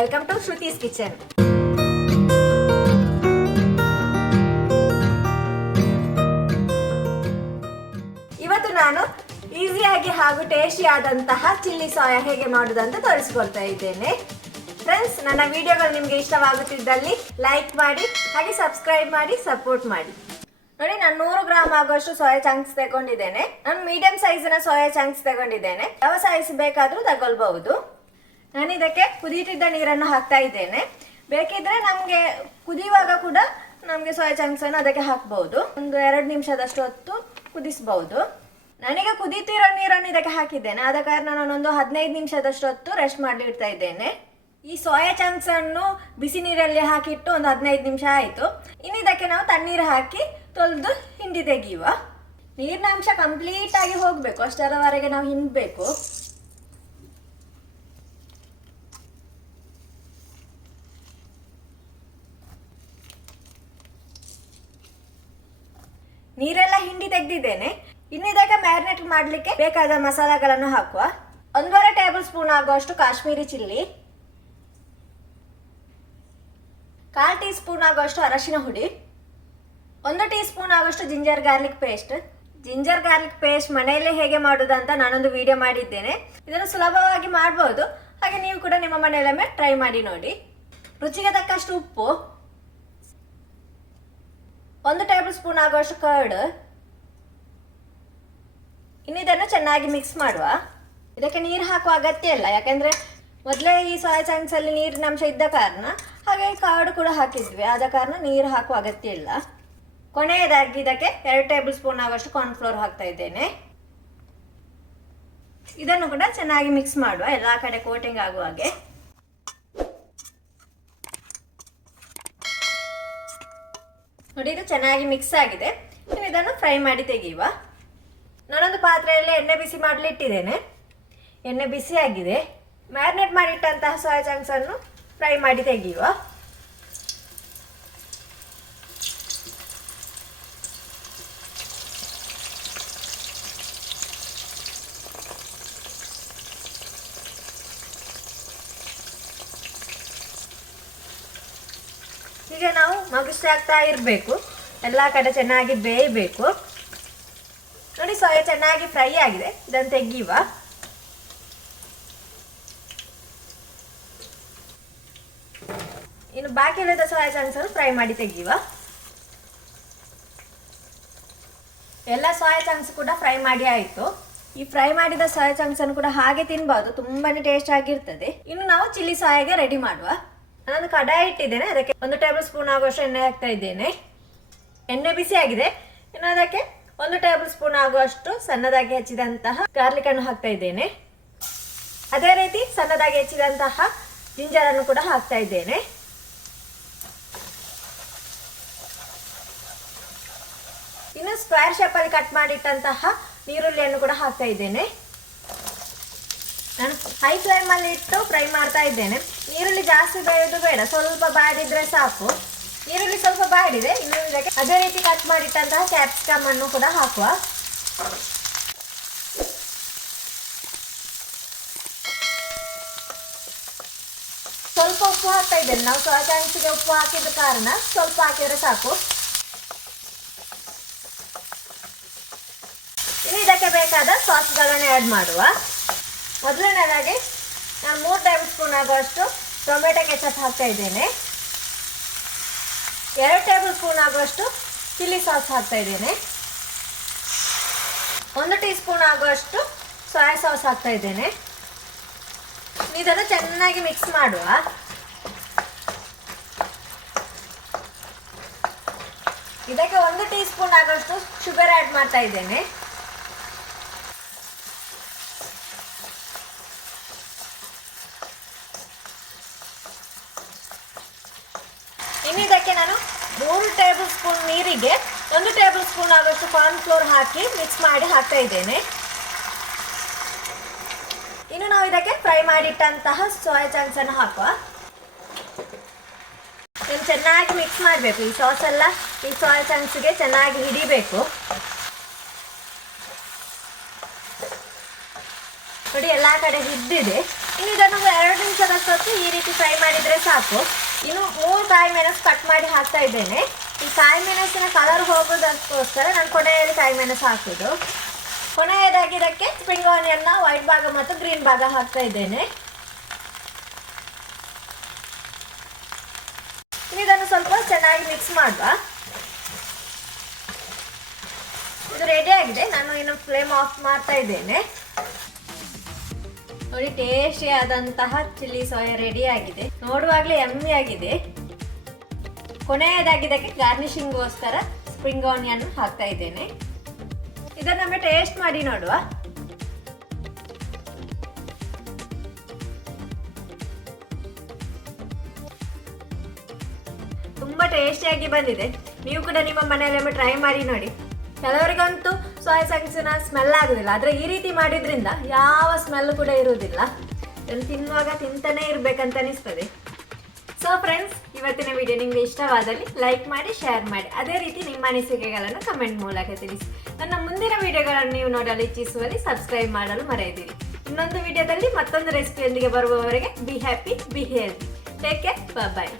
Welcome to Shruti's kitchen. ಇವತ್ತು ನಾನು ಈಸಿಯಾಗಿ ಹಾಗೂ ಟೇಸ್ಟಿ ಆದಂತಹ ಚಿಲ್ಲಿ ಸೋಯಾ ಹೇಗೆ ಮಾಡುವುದಂತ ತೋರಿಸಿಕೊಳ್ತಾ ಇದ್ದೇನೆ. ಫ್ರೆಂಡ್ಸ್, ನನ್ನ ವಿಡಿಯೋಗಳು ನಿಮಗೆ ಇಷ್ಟವಾಗುತ್ತಿದ್ದಲ್ಲಿ ಲೈಕ್ ಮಾಡಿ ಹಾಗೆ ಸಬ್ಸ್ಕ್ರೈಬ್ ಮಾಡಿ ಸಪೋರ್ಟ್ ಮಾಡಿ. ನೋಡಿ, ನಾನು 100 ಗ್ರಾಮ್ ಆಗುವಷ್ಟು ಸೋಯಾ ಚಂಕ್ಸ್ ತಗೊಂಡಿದ್ದೇನೆ. ನಾನು ಮೀಡಿಯಂ ಸೈಜಿನ ಸೋಯಾ ಚಂಕ್ಸ್ ತಗೊಂಡಿದ್ದೇನೆ. ಯಾವ ಸೈಜ್ ಬೇಕಾದರೂ ತಗೊಳ್ಬಹುದು. ನಾನು ಇದಕ್ಕೆ ಕುದಿಯಿಟ್ಟಿದ್ದ ನೀರನ್ನು ಹಾಕ್ತಾ ಇದ್ದೇನೆ. ಬೇಕಿದ್ರೆ ನಮಗೆ ಕುದಿಯುವಾಗ ಕೂಡ ನಮಗೆ ಸೋಯಾ ಚಂಕ್ಸ್ ಅನ್ನು ಅದಕ್ಕೆ ಹಾಕಬಹುದು. ಒಂದು 2 ನಿಮಿಷದಷ್ಟು ಹೊತ್ತು ಕುದಿಸಬಹುದು. ನಾನೀಗ ಕುದೀತಿರೋ ನೀರನ್ನು ಇದಕ್ಕೆ ಹಾಕಿದ್ದೇನೆ. ಆದ ಕಾರಣ ನಾನೊಂದು 15 ನಿಮಿಷದಷ್ಟು ಹೊತ್ತು ರೆಸ್ಟ್ ಮಾಡಿ ಇಡ್ತಾ ಇದ್ದೇನೆ. ಈ ಸೋಯಾ ಚಂಕ್ಸ್ ಅನ್ನು ಬಿಸಿ ನೀರಲ್ಲಿ ಹಾಕಿಟ್ಟು ಒಂದು 15 ನಿಮಿಷ ಆಯಿತು. ಇನ್ನು ಇದಕ್ಕೆ ನಾವು ತಣ್ಣೀರು ಹಾಕಿ ತೊಳೆದು ಹಿಂಡಿ ತೆಗೆಯುವ. ನೀರಿನ ಅಂಶ ಕಂಪ್ಲೀಟ್ ಆಗಿ ಹೋಗಬೇಕು, ಅಷ್ಟರವರೆಗೆ ನಾವು ಹಿಂಡಬೇಕು. ನೀರೆಲ್ಲ ಹಿಂಡಿ ತೆಗೆದಿದ್ದೇನೆ. ಇನ್ನು ಇದಕ್ಕೆ ಮ್ಯಾರಿನೇಟ್ ಮಾಡಲಿಕ್ಕೆ ಬೇಕಾದ ಮಸಾಲೆಗಳನ್ನು ಹಾಕುವ. 1.5 ಟೇಬಲ್ ಸ್ಪೂನ್ ಆಗುವಷ್ಟು ಕಾಶ್ಮೀರಿ ಚಿಲ್ಲಿ, 1/4 ಟೀ ಸ್ಪೂನ್ ಆಗುವಷ್ಟು ಅರಶಿನ ಹುಡಿ, 1 ಟೀ ಸ್ಪೂನ್ ಆಗುವಷ್ಟು ginger garlic paste. Ginger garlic paste ಮನೆಯಲ್ಲೇ ಹೇಗೆ ಮಾಡೋದು ಅಂತ ನಾನೊಂದು ವಿಡಿಯೋ ಮಾಡಿದ್ದೇನೆ. ಇದನ್ನು ಸುಲಭವಾಗಿ ಮಾಡಬಹುದು. ಹಾಗೆ ನೀವು ಕೂಡ ನಿಮ್ಮ ಮನೆಯಲ್ಲೊಮ್ಮೆ ಟ್ರೈ ಮಾಡಿ ನೋಡಿ. ರುಚಿಗೆ ತಕ್ಕಷ್ಟು ಉಪ್ಪು, 1 ಟೇಬಲ್ ಸ್ಪೂನ್ ಆಗುವಷ್ಟು ಕರ್ಡ್. ಇನ್ನು ಇದನ್ನು ಚೆನ್ನಾಗಿ ಮಿಕ್ಸ್ ಮಾಡುವ. ಇದಕ್ಕೆ ನೀರು ಹಾಕುವ ಅಗತ್ಯ ಇಲ್ಲ, ಯಾಕೆಂದ್ರೆ ಮೊದಲೇ ಈ ಸೋಯಾ ಚಂಕ್ಸ್ ಅಲ್ಲಿ ನೀರಿನ ಅಂಶ ಇದ್ದ ಕಾರಣ, ಹಾಗೆ ಕರ್ಡ್ ಕೂಡ ಹಾಕಿದ್ವಿ, ಆದ ಕಾರಣ ನೀರು ಹಾಕುವ ಅಗತ್ಯ ಇಲ್ಲ. ಕೊನೆಯದಾಗಿ ಇದಕ್ಕೆ 2 ಟೇಬಲ್ ಸ್ಪೂನ್ ಆಗುವಷ್ಟು ಕಾರ್ನ್ಫ್ಲೋರ್ ಹಾಕ್ತಾ ಇದ್ದೇನೆ. ಇದನ್ನು ಕೂಡ ಚೆನ್ನಾಗಿ ಮಿಕ್ಸ್ ಮಾಡುವ, ಎಲ್ಲಾ ಕಡೆ ಕೋಟಿಂಗ್ ಆಗುವ ಹಾಗೆ. ನೋಡಿ, ಇದು ಚೆನ್ನಾಗಿ ಮಿಕ್ಸ್ ಆಗಿದೆ. ಇನ್ನು ಇದನ್ನು ಫ್ರೈ ಮಾಡಿ ತೆಗೆಯುವ. ನಾನೊಂದು ಪಾತ್ರೆಯಲ್ಲಿ ಎಣ್ಣೆ ಬಿಸಿ ಮಾಡಲು ಇಟ್ಟಿದ್ದೇನೆ. ಎಣ್ಣೆ ಬಿಸಿ ಆಗಿದೆ. ಮ್ಯಾರಿನೇಟ್ ಮಾಡಿಟ್ಟಂತಹ ಸೋಯಾ ಚಂಕ್ಸ್ ಅನ್ನು ಫ್ರೈ ಮಾಡಿ ತೆಗೆಯುವ. ಈಗ ನಾವು ಮಗುಚಾಗ್ತಾ ಇರಬೇಕು, ಎಲ್ಲ ಕಡೆ ಚೆನ್ನಾಗಿ ಬೇಯಬೇಕು. ನೋಡಿ, ಸೋಯಾ ಚೆನ್ನಾಗಿ ಫ್ರೈ ಆಗಿದೆ. ಇದನ್ನು ತೆಗೆಯುವ. ಇನ್ನು ಬಾಕಿ ಉಳಿದ ಸೋಯಾ ಚಂಕ್ಸ್ ಅನ್ನು ಫ್ರೈ ಮಾಡಿ ತೆಗೆಯುವ. ಎಲ್ಲ ಸೋಯಾ ಚಂಕ್ಸ್ ಕೂಡ ಫ್ರೈ ಮಾಡಿ ಆಯಿತು. ಈ ಫ್ರೈ ಮಾಡಿದ ಸೋಯಾ ಚಂಕ್ಸ್ ಅನ್ನು ಕೂಡ ಹಾಗೆ ತಿನ್ಬಹುದು, ತುಂಬಾನೇ ಟೇಸ್ಟ್ ಆಗಿರ್ತದೆ. ಇನ್ನು ನಾವು ಚಿಲ್ಲಿ ಸೋಯಾಗೆ ರೆಡಿ ಮಾಡುವ. ನಾನು ಕಡಾಯಿ ಇಟ್ಟಿದ್ದೇನೆ. ಅದಕ್ಕೆ 1 ಟೇಬಲ್ ಸ್ಪೂನ್ ಆಗುವಷ್ಟು ಎಣ್ಣೆ ಹಾಕ್ತಾ ಇದ್ದೇನೆ. ಎಣ್ಣೆ ಬಿಸಿ ಆಗಿದೆ. ಇನ್ನು ಅದಕ್ಕೆ 1 ಟೇಬಲ್ ಸ್ಪೂನ್ ಆಗುವಷ್ಟು ಸಣ್ಣದಾಗಿ ಹೆಚ್ಚಿದಂತಹ ಗಾರ್ಲಿಕ್ ಅನ್ನು ಹಾಕ್ತಾ ಇದ್ದೇನೆ. ಅದೇ ರೀತಿ ಸಣ್ಣದಾಗಿ ಹೆಚ್ಚಿದಂತಹ ಜಿಂಜರ್ ಅನ್ನು ಕೂಡ ಹಾಕ್ತಾ ಇದ್ದೇನೆ. ಇನ್ನು ಸ್ಕ್ವೇರ್ ಶೇಪ್ ಅಲ್ಲಿ ಕಟ್ ಮಾಡಿಟ್ಟಂತಹ ಈರುಳ್ಳಿಯನ್ನು ಕೂಡ ಹಾಕ್ತಾ ಇದ್ದೇನೆ. ನಾನು ಹೈ ಫ್ಲೇಮ್ ಅಲ್ಲಿ ಇಟ್ಟು ಫ್ರೈ ಮಾಡ್ತಾ ಇದ್ದೇನೆ. ಈರುಳ್ಳಿ ಜಾಸ್ತಿ ಬೇಯೋದು ಬೇಡ, ಸ್ವಲ್ಪ ಬಾಡಿದ್ರೆ ಸಾಕು. ಈರುಳ್ಳಿ ಸ್ವಲ್ಪ ಬಾಡಿದೆ. ಇನ್ನು ಇದಕ್ಕೆ ಅದೇ ರೀತಿ ಕಟ್ ಮಾಡಿಟ್ಟಂತಹ ಕ್ಯಾಪ್ಸಿಕಮ್ ಅನ್ನು ಕೂಡ ಹಾಕುವ. ಸ್ವಲ್ಪ ಉಪ್ಪು ಹಾಕ್ತಾ ಇದ್ದೇನೆ. ನಾವು ಸೋಯಾ ಚಂಕ್ಸ್ಗೆ ಉಪ್ಪು ಹಾಕಿದ ಕಾರಣ ಸ್ವಲ್ಪ ಹಾಕಿದ್ರೆ ಸಾಕು. ಇನ್ನು ಇದಕ್ಕೆ ಬೇಕಾದ ಸಾಸ್ಗಳನ್ನು ಆ್ಯಡ್ ಮಾಡುವ. ಮೊದಲನೇದಾಗಿ ನಾನು 3 ಟೇಬಲ್ ಸ್ಪೂನ್ ಆಗುವಷ್ಟು ಟೊಮೆಟೊ ಕೆಚಪ್ ಹಾಕ್ತಾ ಇದ್ದೇನೆ. 2 ಟೇಬಲ್ ಸ್ಪೂನ್ ಆಗುವಷ್ಟು ಚಿಲ್ಲಿ ಸಾಸ್ ಹಾಕ್ತಾ ಇದ್ದೇನೆ. 1 ಟೀ ಸ್ಪೂನ್ ಆಗುವಷ್ಟು ಸೋಯಾ ಸಾಸ್ ಹಾಕ್ತಾ ಇದ್ದೇನೆ. ಇದನ್ನು ಚೆನ್ನಾಗಿ ಮಿಕ್ಸ್ ಮಾಡುವ. ಇದಕ್ಕೆ 1 ಟೀ ಸ್ಪೂನ್ ಆಗುವಷ್ಟು ಶುಗರ್ ಆ್ಯಡ್ ಮಾಡ್ತಾ ಇದ್ದೇನೆ. ಇನ್ನು ಇದಕ್ಕೆ ನಾನು 3 ಟೇಬಲ್ ಸ್ಪೂನ್ ನೀರಿಗೆ 1 ಟೇಬಲ್ ಸ್ಪೂನ್ ಆಗುವಷ್ಟು ಕಾರ್ನ್ಫ್ಲೋರ್ ಹಾಕಿ ಮಿಕ್ಸ್ ಮಾಡಿ ಹಾಕ್ತಾ ಇದ್ದೇನೆ. ಇನ್ನು ನಾವು ಇದಕ್ಕೆ ಫ್ರೈ ಮಾಡಿಟ್ಟಂತಹ ಸೋಯಾ ಚಂಕ್ಸ್ ಅನ್ನು ಹಾಕುವ. ಇದನ್ನು ಚೆನ್ನಾಗಿ ಮಿಕ್ಸ್ ಮಾಡಬೇಕು. ಈ ಸಾಸ್ ಎಲ್ಲ ಈ ಸೋಯಾ ಚಂಕ್ಸ್ಗೆ ಚೆನ್ನಾಗಿ ಹಿಡಿಬೇಕು. ನೋಡಿ, ಎಲ್ಲ ಕಡೆ ಹಿಡಿದಿದೆ. ಇನ್ನು ಇದನ್ನು 2 ನಿಮಿಷದಷ್ಟು ಈ ರೀತಿ ಫ್ರೈ ಮಾಡಿದರೆ ಸಾಕು. ಇನ್ನು 3 ಕಾಯಿ ಮೆಣಸು ಕಟ್ ಮಾಡಿ ಹಾಕ್ತಾ ಇದ್ದೇನೆ. ಈ ಕಾಯಿ ಮೆಣಸಿನ ಕಲರ್ ಹೋಗೋದಕ್ಕೋಸ್ಕರ ನಾನು ಕೊನೆಯಲ್ಲಿ ಕಾಯಿ ಮೆಣಸು ಹಾಕೋದು. ಕೊನೆಯದಾಗಿ ಇದಕ್ಕೆ ಸ್ಪ್ರಿಂಗ್ ಆನಿಯನ್ನ ವೈಟ್ ಭಾಗ ಮತ್ತು ಗ್ರೀನ್ ಭಾಗ ಹಾಕ್ತಾ ಇದ್ದೇನೆ. ಇದನ್ನು ಸ್ವಲ್ಪ ಚೆನ್ನಾಗಿ ಮಿಕ್ಸ್ ಮಾಡುವ. ಇದು ರೆಡಿ ಆಗಿದೆ. ನಾನು ಇನ್ನು ಫ್ಲೇಮ್ ಆಫ್ ಮಾಡ್ತಾ ಇದ್ದೇನೆ. ನೋಡಿ, ಟೇಸ್ಟಿ ಆದಂತಹ ಚಿಲ್ಲಿ ಸೋಯಾ ರೆಡಿ ಆಗಿದೆ. ನೋಡುವಾಗಲೇ ಯಮ್ಮಿ ಆಗಿದೆ. ಕೊನೆಯದಾಗಿ ಇದಕ್ಕೆ ಗಾರ್ನಿಶಿಂಗ್ಗೋಸ್ಕರ ಸ್ಪ್ರಿಂಗ್ ಆನಿಯನ್ ಹಾಕ್ತಾ ಇದ್ದೇನೆ. ಇದನ್ನೊಮ್ಮೆ ಟೇಸ್ಟ್ ಮಾಡಿ ನೋಡುವ. ತುಂಬಾ ಟೇಸ್ಟಿಯಾಗಿ ಬಂದಿದೆ. ನೀವು ಕೂಡ ನಿಮ್ಮ ಮನೆಯಲ್ಲೊಮ್ಮೆ ಟ್ರೈ ಮಾಡಿ ನೋಡಿ. ಕೆಲವರಿಗಂತೂ ಸೋಯಾ ಚಂಕ್ಸಿನ ಸ್ಮೆಲ್ ಆಗುದಿಲ್ಲ, ಆದ್ರೆ ಈ ರೀತಿ ಮಾಡಿದ್ರಿಂದ ಯಾವ ಸ್ಮೆಲ್ ಕೂಡ ಇರುವುದಿಲ್ಲ. ಇದನ್ನು ತಿನ್ನುವಾಗ ತಿಂತಾನೆ ಇರ್ಬೇಕಂತ ಅನಿಸ್ತದೆ. ಸೊ ಫ್ರೆಂಡ್ಸ್, ಇವತ್ತಿನ ವಿಡಿಯೋ ನಿಮಗೆ ಇಷ್ಟವಾದಲ್ಲಿ ಲೈಕ್ ಮಾಡಿ, ಶೇರ್ ಮಾಡಿ. ಅದೇ ರೀತಿ ನಿಮ್ಮ ಅನಿಸಿಕೆಗಳನ್ನು ಕಮೆಂಟ್ ಮೂಲಕ ತಿಳಿಸಿ. ನನ್ನ ಮುಂದಿನ ವಿಡಿಯೋಗಳನ್ನು ನೀವು ನೋಡಲು ಇಚ್ಛಿಸುವಲ್ಲಿ ಸಬ್ಸ್ಕ್ರೈಬ್ ಮಾಡಲು ಮರೆಯದಿರಿ. ಇನ್ನೊಂದು ವಿಡಿಯೋದಲ್ಲಿ ಮತ್ತೊಂದು ರೆಸಿಪಿಯೊಂದಿಗೆ ಬರುವವರೆಗೆ be happy, be healthy. Take care, bye.